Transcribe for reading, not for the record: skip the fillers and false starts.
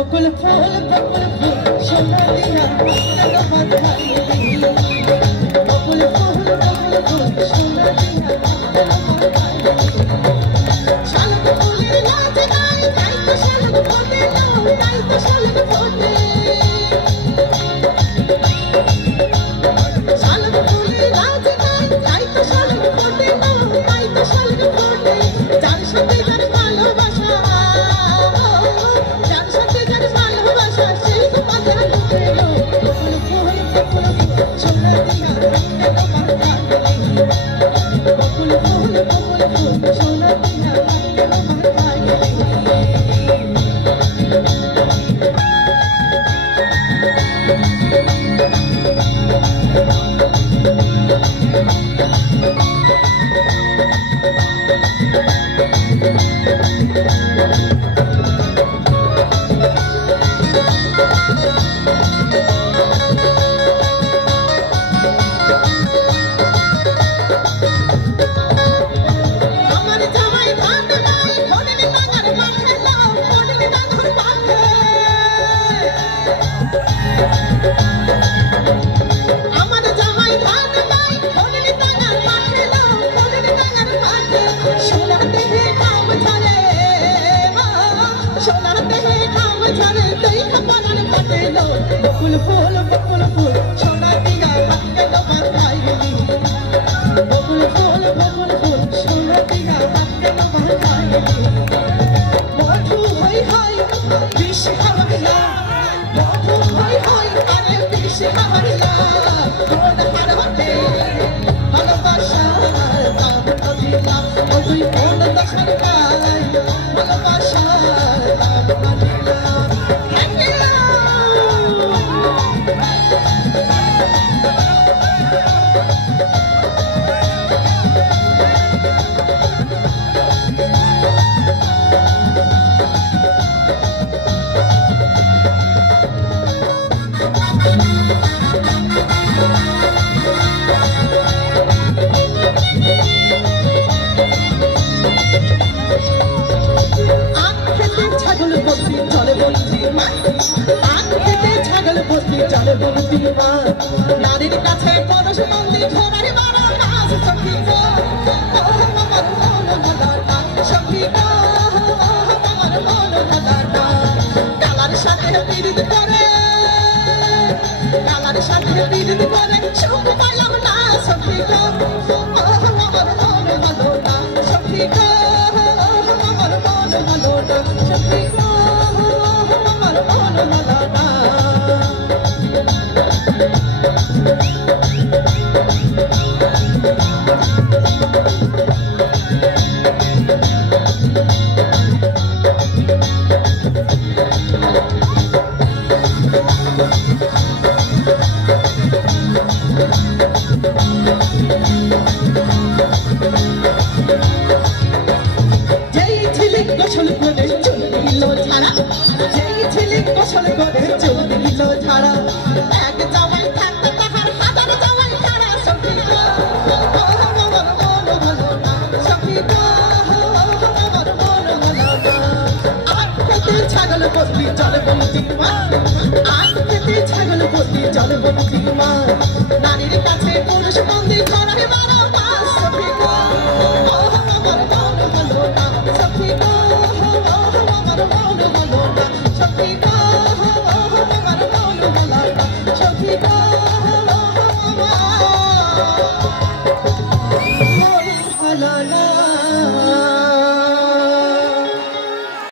বকুল ফুল সোনা দিয়া কেন মাথায় দিলি বকুল ফুল সোনা দিয়া কেন মাথায় দিলি শালক ফুলের লাজ নাই তাই তো শালক ফোটে না তাই তো শালক ফোটে শালক ফুলের লাজ নাই তাই তো শালক ফোটে না তাই তো শালক ফোটে যার সাথে যার ভালোবাসা যার সাথে যার ভালোবাসা সেই তো মাথা লুটে লো বকুল ফুল সোনা দিয়া কেন মাথায় দিলি বকুল ফুল সোনা দিয়া কেন মাথায় দিলি আমার জামাই ভাত নাই ফোনের নাগার মাঠে লাও ফোনের নাগর পাখে আমার জামাই ভাত নাই ফোনের নাগার মাঠে লাও ফোনের নাগার পাখে সোনার দেহে কাম ছাড়ে সোনার দেহে কাম ছাড়ে দেখা পানার পাটে লো বকুল ফুল সোনা দিয়া কেন মাথায় দিলি বকুল ফুল সোনা দিয়া কেন মাথায় দিলি মধু হই হই বিষ খাওয়াইলা মধু হই হই আরে বিষ খাওয়াইলা কোন হারতে ভালোবাসার দাম তো দিলাম তুই কোন দশার গায় ভালোবাসার দাম তো দিলাম ছাগল বস্তি চলে বলছি মা আখেতে ছাগল বস্তি চলে বলছি মা নারীর কাছে পরশ মন্দির ঘোরার বারো মাস সখী গো আমার মন ভালাটা সখী গো আমার মন ভালাটা কালার সাথে বিরোধ করে কালার সাথে বিরোধ করে সুখ পাইলাম না সখী গো আমার মন ভালো না সখী গো আমার মন ভালো না সখী গো আমার মন ভালো না যেই ছেলে গোসল করে চুল দিল ছাড়া যেই ছেলে গোসল করে চুল দিল ছাড়া এক জামাই থাকতে তাহার হাজার জামাই ছাড়া সখী গো আমার মন ভালো না সখী গো আমার মন ভালো না আখেতে ছাগল বস্তি চলে বলছি মা আখেতে ছাগল বস্তি চলে বলছি মা নারীর কাছে পুরুষ মন্দির ঘোরার বারো মাস সখী গো আমার মন ভালো না সখী গো আমার মন ভালো না সখী গো আমার মন ভালো না সখী গো আমার মন ভালো না